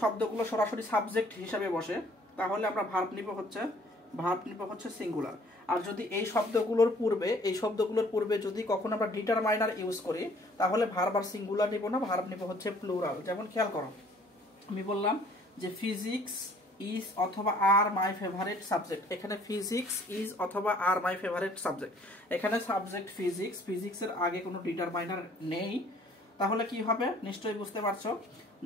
শব্দগুলো সরাসরি সাবজেক্ট হিসাবে বসে তাহলে আমরা ভার্ব নিব হচ্ছে সিঙ্গুলার। আর যদি এই শব্দগুলোর পূর্বে যদি কখনো আমরা ডিটারমাইনার ইউজ করি তাহলে ভার্ব আর সিঙ্গুলার নিব না, ভার্ব নিব হচ্ছে প্লুরাল। যেমন খেয়াল করো, আমি বললাম যে ফিজিক্স ইজ অথবা আর মাই ফেভারিট সাবজেক্ট। এখানে ফিজিক্স ইজ অথবা আর মাই ফেভারিট সাবজেক্ট, এখানে সাবজেক্ট ফিজিক্স, ফিজিক্সের আগে কোনো ডিটারমাইনার নেই। তাহলে কি হবে নিশ্চয়ই বুঝতে পারছো,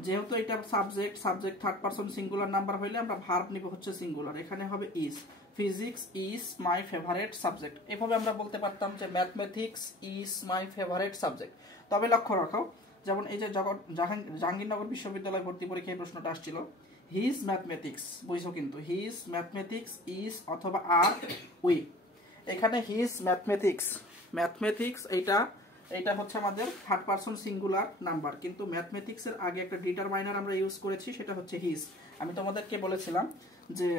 যেহেতু এটা subject third person singular number হইলে আমরা ভার্ব নিব হচ্ছে সিঙ্গুলার, এখানে হবে is. Physics is my favourite subject. এভাবে আমরা বলতে পারতাম যে mathematics is my favourite subject. তবে লক্ষ্য রাখো, যেমন এই যে জাহাঙ্গীরনগর বিশ্ববিদ্যালয় ভর্তি পরীক্ষায় এই প্রশ্নটা আসছিল, হিজ ম্যাথমেটিক্স, বুঝছো কিন্তু হিজ ম্যাথমেটিক্স ইজ অথবা আর উই। এখানে হিজ ম্যাথমেটিক্স এটা হচ্ছে আমাদের থার্ড পারসন সিঙ্গুলার নাম্বার, কিন্তু ম্যাথমেটিক্সের আগে একটা ডিটারমাইনার আমরা ইউজ করেছি, সেটা হচ্ছে হিজ। আমি তোমাদেরকে বলেছিলাম যে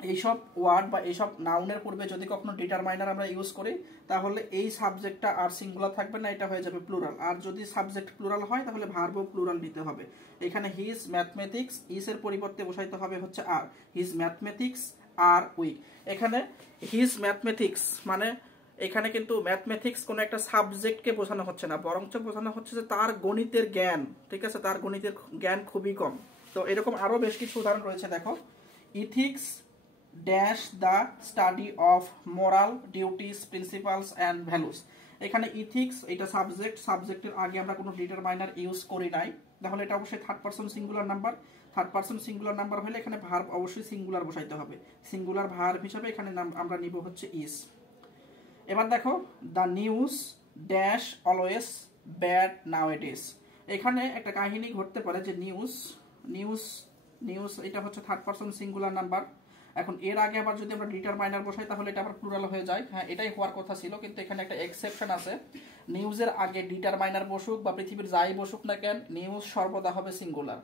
এইসব ওয়ার্ড বা এইসব নাউনের পূর্বে যদি কখনো ডিটারমাইনার আমরা ইউজ করি তাহলে এই সাবজেক্টটা আর সিঙ্গুলার থাকবে না, এটা হয়ে যাবে প্লুরাল। আর যদি সাবজেক্ট প্লুরাল হয় তাহলে ভার্বও প্লুরাল নিতে হবে। এখানে হিজ ম্যাথমেটিক্স, ইজ এর পরিবর্তে বসাইতে হবে হচ্ছে আর, হিজ ম্যাথমেটিক্স আর উই। এখানে হিজ ম্যাথমেটিক্স মানে এখানে কিন্তু ম্যাথমেটিক্স কোনো একটা সাবজেক্টকে বোঝানো হচ্ছে না, বরঞ্চ বোঝানো হচ্ছে যে তার গণিতের জ্ঞান, ঠিক আছে, তার গণিতের জ্ঞান খুবই কম। তো এরকম আরো বেশ কিছু উদাহরণ রয়েছে, দেখো, ethics dash the study of moral duties principles and values. এখানে ইথিক্স এটা সাবজেক্টের আগে আমরা কোনো ডিটারমাইনার ইউজ করি নাই, তাহলে এটা অবশ্যই থার্ড পারসন সিঙ্গুলার নাম্বার হলে এখানে ভার্ব অবশ্যই সিঙ্গুলার বসাইতে হবে। সিঙ্গুলার ভার্ব হিসাবে এখানে আমরা নিব হচ্ছে ইজ। এবার দেখো, the news dash always bad nowadays. এখানে একটা কাহিনী ঘটতে পারে যে নিউজ এটা হচ্ছে থার্ড পারসন সিঙ্গুলার নাম্বার। এখন এর আগে আবার যদি আমরা ডিটারমাইনার বসাই তাহলে এটা আবার প্লুরাল হয়ে যায়। হ্যাঁ, এটাই হওয়ার কথা ছিল, কিন্তু এখানে একটা এক্সেপশন আছে। নিউজের আগে ডিটারমাইনার বসুক বা পৃথিবীর যাই বসুক না কেন, নিউজ সর্বদা হবে সিঙ্গুলার।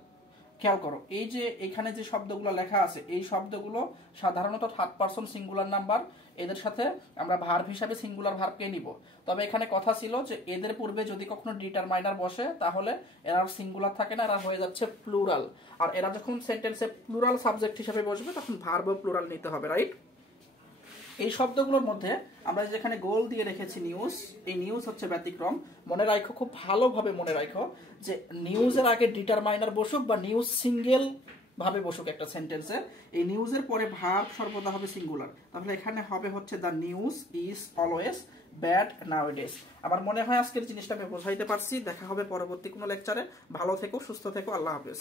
খেয়াল করো, এই যে এখানে যে শব্দগুলো লেখা আছে এই শব্দগুলো সাধারণত থার্ড পারসন সিঙ্গুলার নাম্বার, এদের সাথে আমরা ভার্ব হিসাবে সিঙ্গুলার ভার্বকে নিব। তবে এখানে কথা ছিল যে এদের পূর্বে যদি কখনো ডিটারমাইনার বসে তাহলে এরা সিঙ্গুলার থাকে না, এরা হয়ে যাচ্ছে প্লুরাল। আর এরা যখন সেন্টেন্সে প্লুরাল সাবজেক্ট হিসেবে বসবে তখন ভার্বও প্লুরাল নিতে হবে, রাইট? এই শব্দগুলোর মধ্যে আমরা যেখানে গোল দিয়ে রেখেছি নিউজ, এই নিউজ হচ্ছে ব্যতিক্রম। মনে রাখো, খুব ভালোভাবে মনে রাখো যে নিউজের আগে ডিটারমাইনার বসুক বা নিউজ সিঙ্গেল ভাবে বসুক একটা সেন্টেন্সে, এই নিউজের পরে ভার্ব সর্বদা হবে সিঙ্গুলার। তাহলে এখানে হবে হচ্ছে the news is always bad nowadays. আমার মনে হয় আজকের জিনিসটা আমি বোঝাইতে পারছি। দেখা হবে পরবর্তী কোনো লেকচারে। ভালো থেকো, সুস্থ থেকো, আল্লাহ হাফেজ।